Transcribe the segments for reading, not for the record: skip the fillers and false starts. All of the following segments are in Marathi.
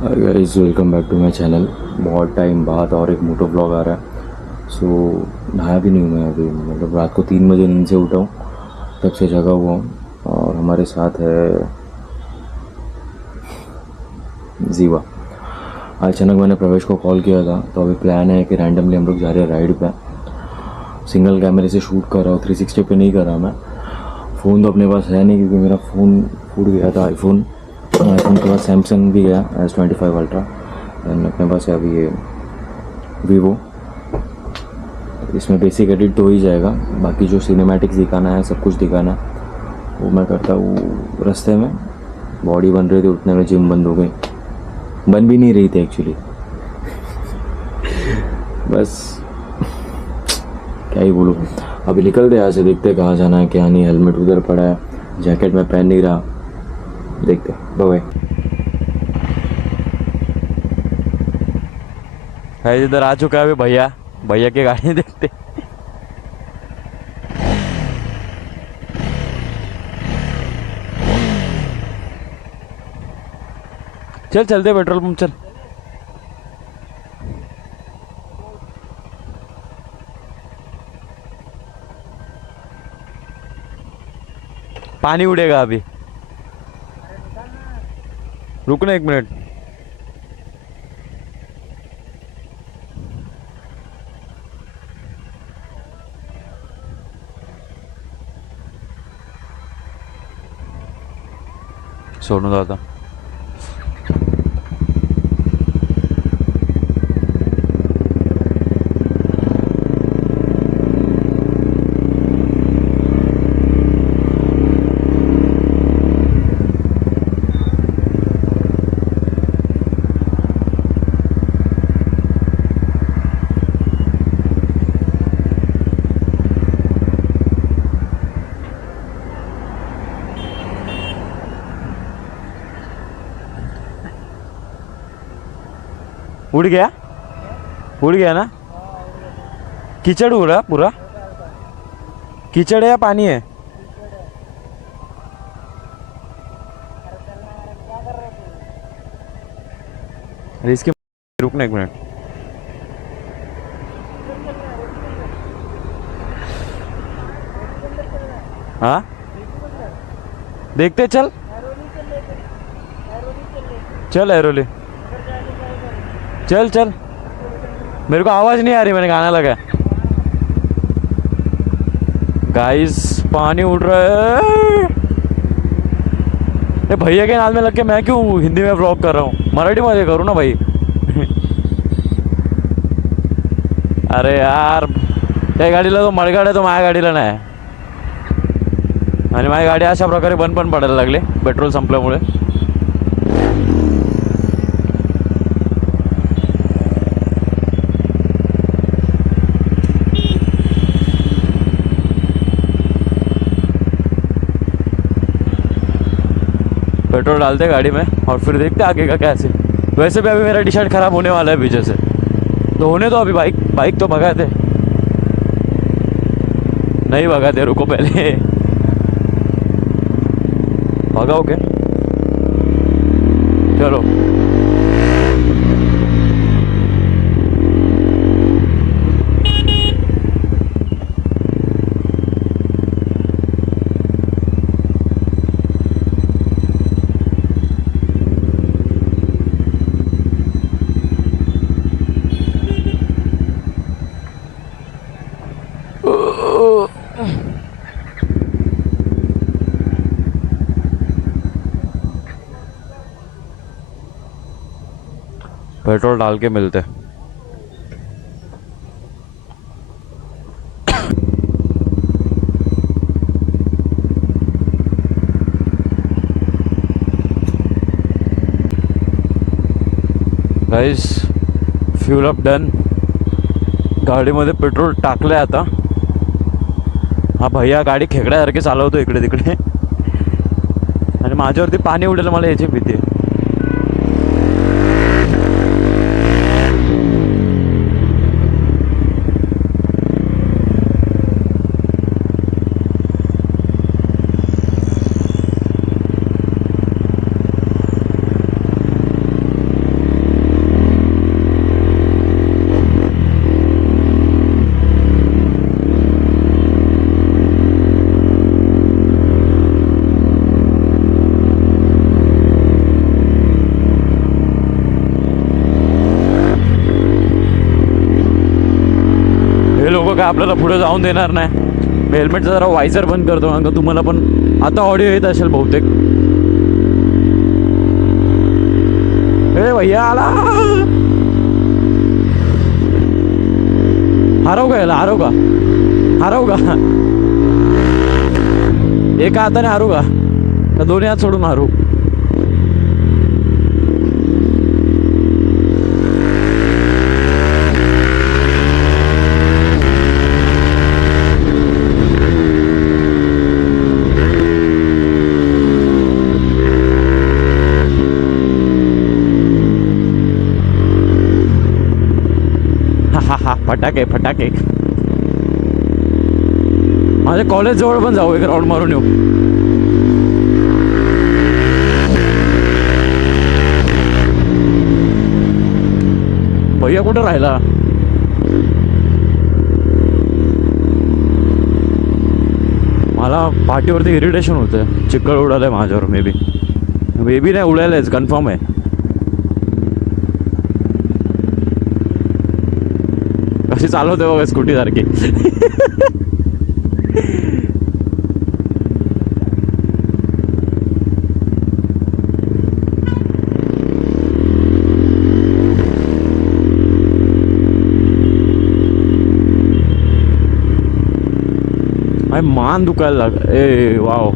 Guys, welcome back to my channel. बहुत टाइम बाद और एक मोटो ब्लॉग आ रहा है। नहाया भी नहीं हूँ मैं अभी, मतलब रात को 3 बजे नींद से उठा हूँ, तब से जगा हुआ हूँ। और हमारे साथ है जीवा। अचानक मैंने प्रवेश को कॉल किया था, तो अभी प्लान है कि रैंडमली हम लोग जा रहे हैं राइड पे। सिंगल कैमरे से शूट कर रहा हूँ, 360 पे नहीं कर रहा मैं। फ़ोन तो अपने पास है नहीं, क्योंकि मेरा फ़ोन फूट गया था। आईफोन के बाद सैमसंग भी गया S25 अल्ट्रा। एंड अपने पास है अभी ये वीवो। इसमें बेसिक एडिट तो हो ही जाएगा, बाकी जो सिनेमैटिक्स दिखाना है, सब कुछ दिखाना है, वो मैं करता हूँ रास्ते में। बॉडी बन रही थी, उतने में जिम बंद हो गई, बन भी नहीं रही थी एक्चुअली। बस क्या ही बोलूँ। अभी निकलते यहाँ से, देखते कहाँ जाना है क्या नहीं। हेलमेट उधर पड़ा है, जैकेट में पहन नहीं रहा, देखते। बाय। है इधर आ चुका है अभी भैया। भैया की गाड़ी देखते। चल चलते पेट्रोल पंप चल। पानी उड़ेगा अभी, रुकना 1 मिनट। सोनू दादा, उड़ गया। उड़ गया ना। कीचड़ उड़ा पूरा। कीचड़ है या पानी है? अरे इसके, रुकना 1 मिनट। हाँ देखते चल। चल एरोली, चल चल। मेरे को आवाज़ नहीं आ रही, मैंने गाना लगा। गाइस पानी उड़ रहा है। ये भैया के नाल में लग के मैं क्यों हिंदी में व्लॉग कर रहा हूँ, मराठी मध्ये करूँ ना भाई। अरे यार, त्या गाडीला तो मडगाड आहे, तो माझ्या गाडीला नाही. आणि माझी गाडी अशा प्रकारे बंद पण पडायला लागली पेट्रोल संपल्यामुळे. पेट्रोल डालते गाड़ी में और फिर देखते आगे का कैसे। वैसे भी अभी मेरा टी शर्ट ख़राब होने वाला है पीछे से, तो होने दो अभी। बाइक बाइक तो भगाते नहीं, भगाते, रुको पहले। भगाओ क्या? चलो। पेट्रोल डाल के मिलते। गाइस फ्यूल अप डन, गाडीमध्ये पेट्रोल टाकलं आहे आता. हा भैया गाडी खेकड्यासारखी चालवतो इकडे तिकडे, आणि माझ्यावरती पाणी उडेल, मला याची भीती आहे. आपल्याला पुढे जाऊन देणार नाही. हेल्मेटचा जरा वायझर बंद करतो, कारण का तुम्हाला पण आता ऑडिओ येत असेल बहुतेक. ए भैया आला, हरव का याला, हरव का, हरव का, एका हाताने हारू का दोन्ही हात सोडून हारू. फटाके फटाके. माझ्या कॉलेज जवळ पण जाऊ, एक राऊंड मारून येऊ. भैया कुठं राहिला? मला पाठीवरती इरिटेशन होतं, चिकळ उडालंय माझ्यावर. मे बी नाही, उडायलाच कन्फर्म आहे. कशी चालवते बघा स्कूटी सारखी. मान दुखायला लाग. ए वाव,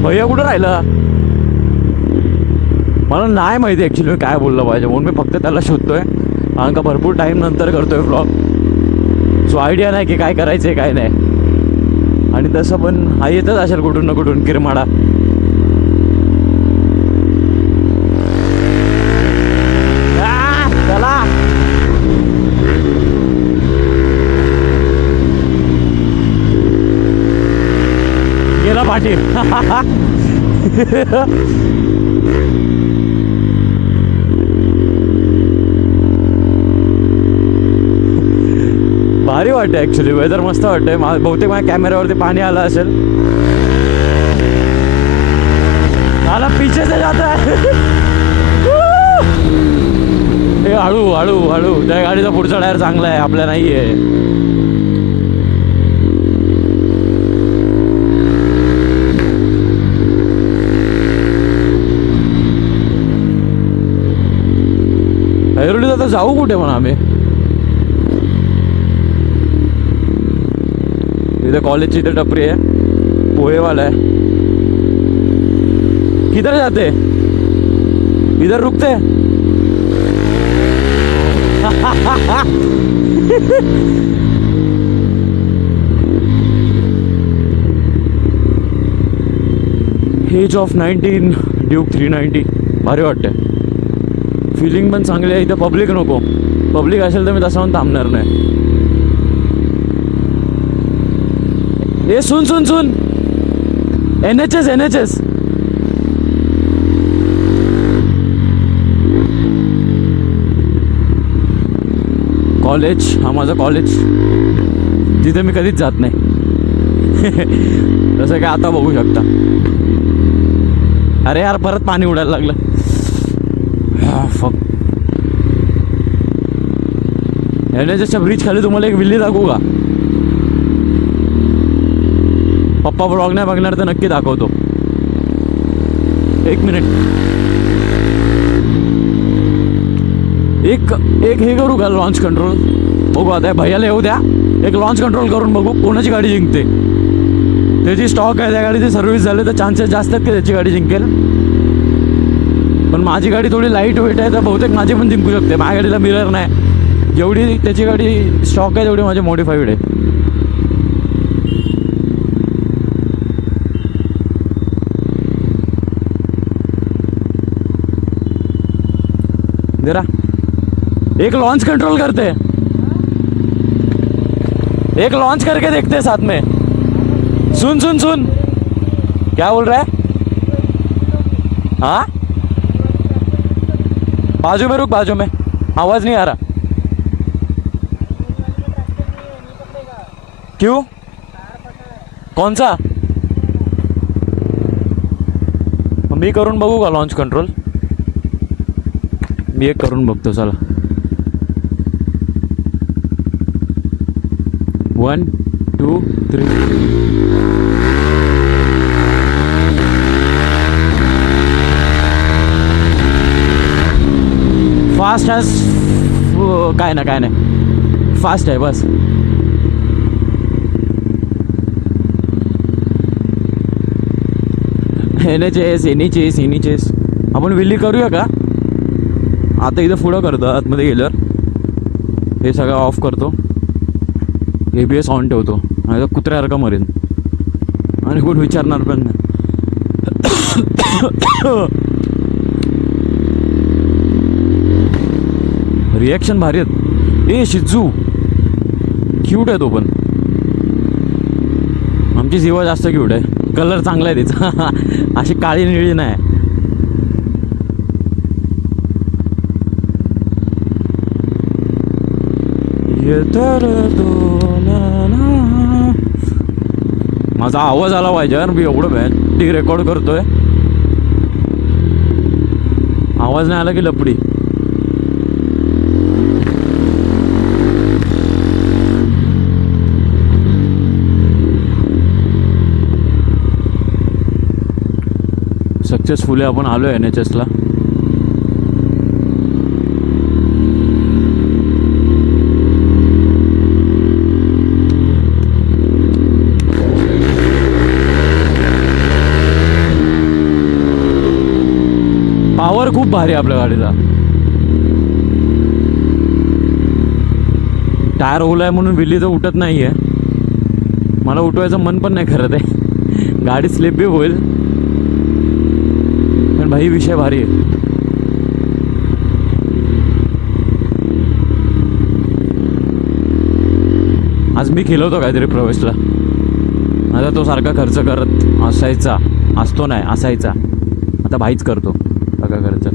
भैया कुठं राहिला? मला नाही माहिती ॲक्च्युली काय बोललं पाहिजे, म्हणून मी फक्त त्याला शोधतोय. कारण का भरपूर टाईम नंतर करतोय व्लॉग, सो आयडिया नाही की काय करायचं आहे काय नाही. आणि तसं पण हा येतच असेल कुठून ना कुठून किरमाडा. चला गेला पाठी. भारी वाटतं ॲक्च्युली, वेदर मस्त वाटतंय. बहुतेक माझ्या कॅमेऱ्यावरती पाणी आलं असेल. मला पीछे से जाता है. हे हळू हळू हळू, त्या गाडीचा पुढचा टायर चांगला आहे, आपल्या नाही आहे. ऐरोलीत आता जाऊ कुठे म्हणा आम्ही? इधर कॉलेजची इधर टपरी है, पोहे वाला है. किधर जाते? इधर रुकते. एज ऑफ 19 ड्यूक 390 भारी वाटते. फिलिंग पण चांगली आहे. इथं पब्लिक नको, पब्लिक असेल तर मी तसं थांबणार नाही. ए सुन सुन सुन, NHS NHS. कॉलेज, हा माझं कॉलेज, जिथे मी कधीच जात नाही. जसं काय आता बघू शकता. अरे यार परत पाणी उडायला लागलं. फक. NHSच्या ब्रिज खाली तुम्हाला एक विल्ली दाखवू का? पप्पा ब्लॉग नाही बघणार तर नक्की दाखवतो. एक मिनिट, एक हे करू का लॉन्च कंट्रोल? बघू आता भैयाला येऊ द्या, एक लॉन्च कंट्रोल करून बघू कोणाची गाडी जिंकते. त्याची स्टॉक आहे, त्या गाडीची सर्व्हिस झाली तर चान्सेस जास्त आहेत की त्याची गाडी जिंकेल. पण माझी गाडी थोडी लाईट वेट आहे, तर बहुतेक माझी पण जिंकू शकते. माझ्या गाडीला मिरर नाही, जेवढी त्याची गाडी स्टॉक आहे तेवढी माझी मॉडिफाईड आहे. जरा एक लॉन्च कंट्रोल करते. एक लॉन्च करके देखते हैं साथ में। सुन सुन सुन, क्या बोल रहा है? हाँ, बाजू में रुक, बाजू में, आवाज नहीं आ रहा। क्यों? कौन सा? मी करून बघू का लॉन्च कंट्रोल? मी एक करून बघतो, चला. 1 2 3. फास्ट आहे, काय ना काय नाही, फास्ट आहे बस. एने चेस, एनी चेस, एनी चेस. आपण विल्ली करूया का आता? इथं पुढं करतो, आतमध्ये गेल्यावर हे सगळं ऑफ करतो, ABS ऑन ठेवतो, आणि कुत्र्यासारखा मरेन आणि कोण विचारणार पण नाही. रिॲक्शन भारी आहेत. ए शिजू क्यूट आहे तो पण. आमची जीवा जास्त क्यूट आहे. कलर चांगला आहे तिचा. अशी काळी निळी नाही. माझा आवाज आला पाहिजे यार, मी एवढं बॅटी रेकॉर्ड करतोय, आवाज नाही आला की लपडी. सक्सेसफुली आपण आलो NHS ला. पावर खूप भारी आहे आपल्या गाडीला. टायर ओला आहे म्हणून विल्ली तर उठत नाही आहे. मला उठवायचं मन पण नाही करत आहे. गाडी स्लिप बी होईल, पण भाई विषय भारी आहे. आज मी केलं होतं काहीतरी प्रवेशला. आता तो सारखा खर्च करत असायचा, असतो नाही असायचा, आता भाईच करतो सगळा खर्च.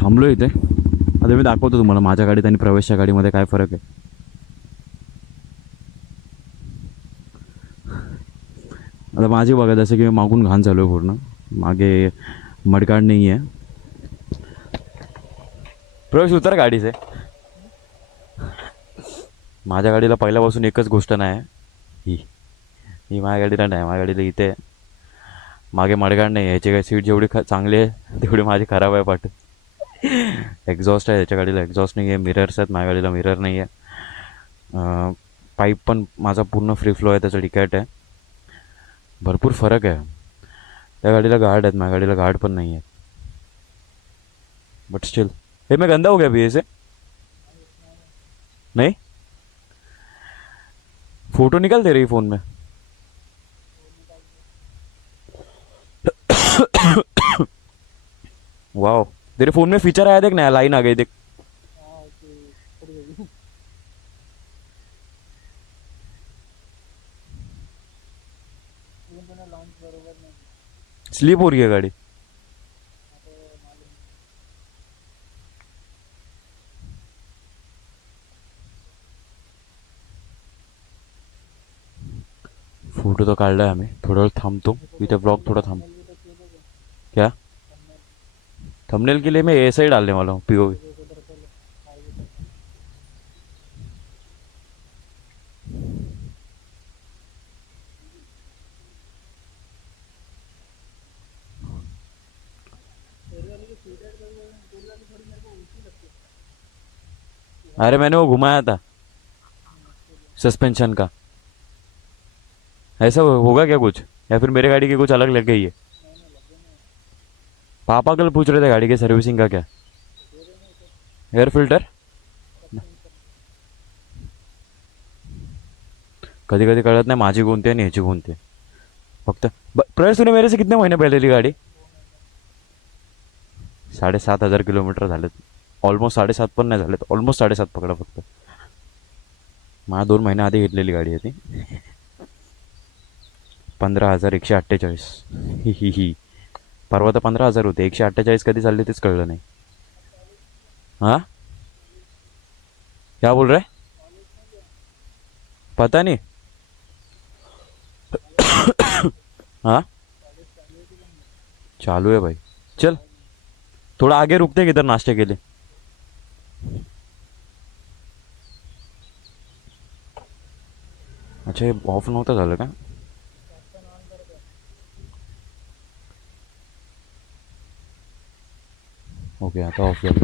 थांबलो इथे. आता मी दाखवतो तुम्हाला माझ्या गाडीत आणि प्रवेशच्या गाडीमध्ये काय फरक आहे. आता माझी बघा, जसं की मागून घाण चालू आहे पूर्ण, मागे मडगाड नाही आहे. प्रवेश उतर गाडी से. माझ्या गाडीला पहिल्यापासून एकच गोष्ट नाही, ही माझ्या गाडीला नाही. माझ्या गाडीला इथे मागे मडगाड नाही आहे. याची काय सीट जेवढी चांगली आहे तेवढी माझी खराब आहे पाठ. एक्झॉस्ट आहे त्याच्या गाडीला, एक्झॉस्ट नाही आहे. मिरर्स आहेत, माझ्या गाडीला मिरर नाही आहे. पाईप पण माझा पूर्ण फ्री फ्लो आहे, त्याचं डिकॅट आहे. भरपूर फरक आहे. त्या गाडीला गार्ड आहेत, माझ्या गाडीला गार्ड पण नाही आहेत. बट स्टिल हे मैं गंदा हो गया अभी ऐसे नहीं. फोटो निकाल दे रही फोन में. वाओ, तेरे फोन में फीचर आया देख, नया लाइन आ गई देख. स्लीप हो रही है गाड़ी. फोटो तो काढला है आम्ही. थोडा वेळ थांबतो इथे, ब्लॉग थोड़ा थांब. क्या थंबनेल के लिए मैं ऐसा ही डालने वाला हूँ, POV. अरे मैंने वो घुमाया था सस्पेंशन का. ऐसा होगा क्या कुछ, या फिर मेरे गाड़ी की कुछ अलग लग गई है? पापा कल पूछ रहे थे गाड़ी के सर्विसिंग का क्या. एयर फिल्टर कधी कधी कळत नाही माझी कोणती आणि ह्याची कोणती. फक्त प्रयत्न तूने मेरे से कितने महीने पहले ली गाड़ी? 7,500 किलोमीटर झालेत. ऑलमोस्ट 7.5 पण नाही झालेत, ऑलमोस्ट 7.5 पकडा फक्त. मला 2 महिन्या आधी घेतलेली गाडी आहे ती. 15,148. ही परवा तर 15,000 होते. 148 कधी चालले तेच कळलं नाही. हाँ क्या बोल रहे? पता नहीं. हाँ चालू है भाई. चल थोड़ा आगे रुकते हैं किधर नाश्ते के लिए. अच्छा हे ऑफ नव्हतं झालं का? ओके आता ऑफ झालं.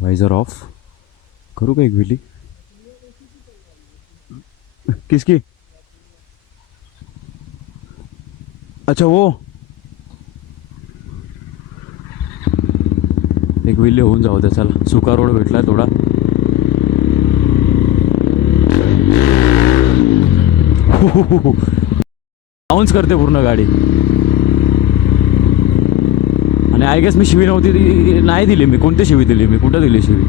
वाइजर ऑफ करू का एक विली? किसकी? अच्छा वो एक विल्ले होऊन जाऊ दे. चला सुका रोड भेटलाय थोडा. बाउन्स करते पूर्ण गाडी. आणि आय गेस मी शिवी नव्हती नाही दिली. मी कोणती शिवी दिली? मी कुठं दिली शिवी?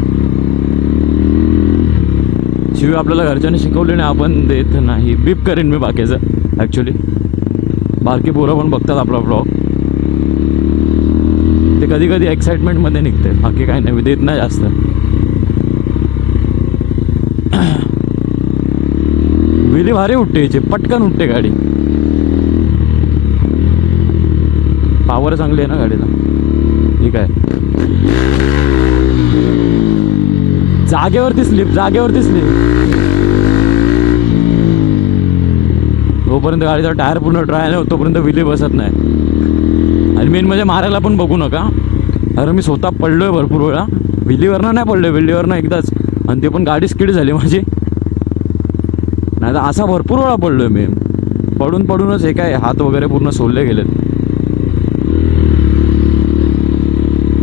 शिवी आपल्याला घरच्यांनी शिकवली नाही, आपण देत नाही. बीप करेन मी बाकीचं. ॲक्च्युली बारकी पोरं पण बघतात आपला ब्लॉग. ते कधी कधी एक्साइटमेंटमध्ये निघते, बाकी काय नाही. मी देत नाही जास्त. विली भारी उठते याची, पटकन उठते गाडी. पावर चांगली आहे ना गाडीला. ठीक आहे. जागेवरती स्लिप. जोपर्यंत गाडीचा टायर पूर्ण ड्राय नाही होत तोपर्यंत विली बसत नाही. आणि मेन म्हणजे मारायला पण बघू नका. अरे मी स्वतः पडलोय भरपूर वेळा. विलीवरनं नाही पडलोय, विलीवरनं एकदाच. आणि ते पण गाडी स्किड झाली माझी. नाही तर असा भरपूर वेळा पडलोय मी. पडूनच हे काय हात वगैरे पूर्ण सोलले गेलेत.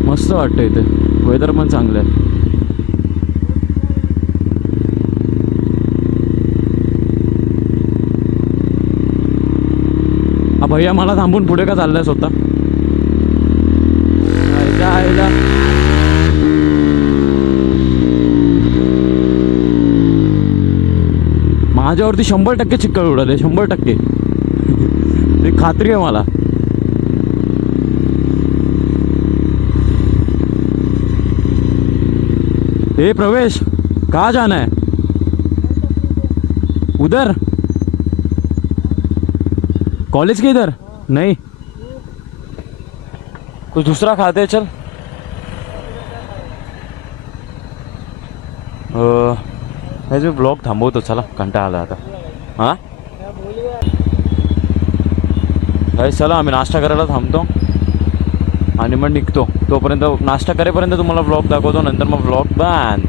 मस्त वाटतं इथे. वेदर पण चांगलं आहे. हा भैया मला थांबून पुढे का चाललाय स्वतः? माझ्यावरती 100% चिक्कल उडाले. 100% ती खात्री आहे मला. ए प्रवेश कहाँ जाना है? उधर कॉलेज के इधर नहीं, कुछ दूसरा खाते हैं. चल मैं ब्लॉग थांबवतो. चला कंटाळा आला आता. हां काय, चला आम्ही नाश्ता करायला थांबतो आणि मग निघतो. तोपर्यंत नाश्ता करेपर्यंत तुम्हाला ब्लॉग दाखवतो. नंतर मग ब्लॉग बॅन.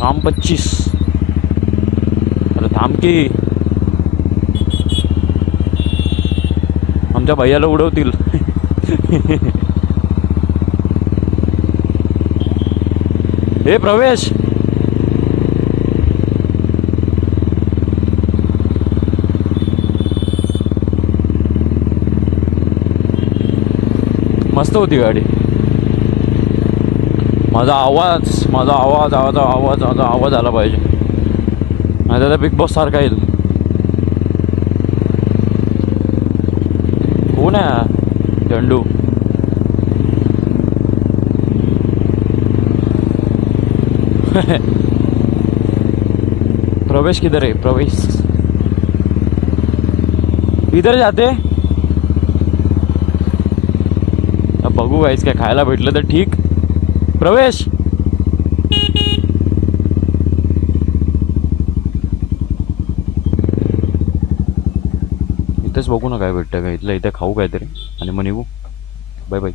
काम 25. अरे थांब की, आमच्या भैयाला उडवतील. हे प्रवेश मस्त होती गाडी. माझा आवाज आला पाहिजे. नाही तर बिग बॉस सारखा येईल. कोण आहे झंडू? प्रवेश किधर है? प्रवेश इधर जाते. अब बघू गाईस, काय खायला भेटलं तर ठीक. प्रवेश इथेच बघू ना काय भेटतं का. इथलं इथे खाऊ काहीतरी आणि मग निघू. Bye bye.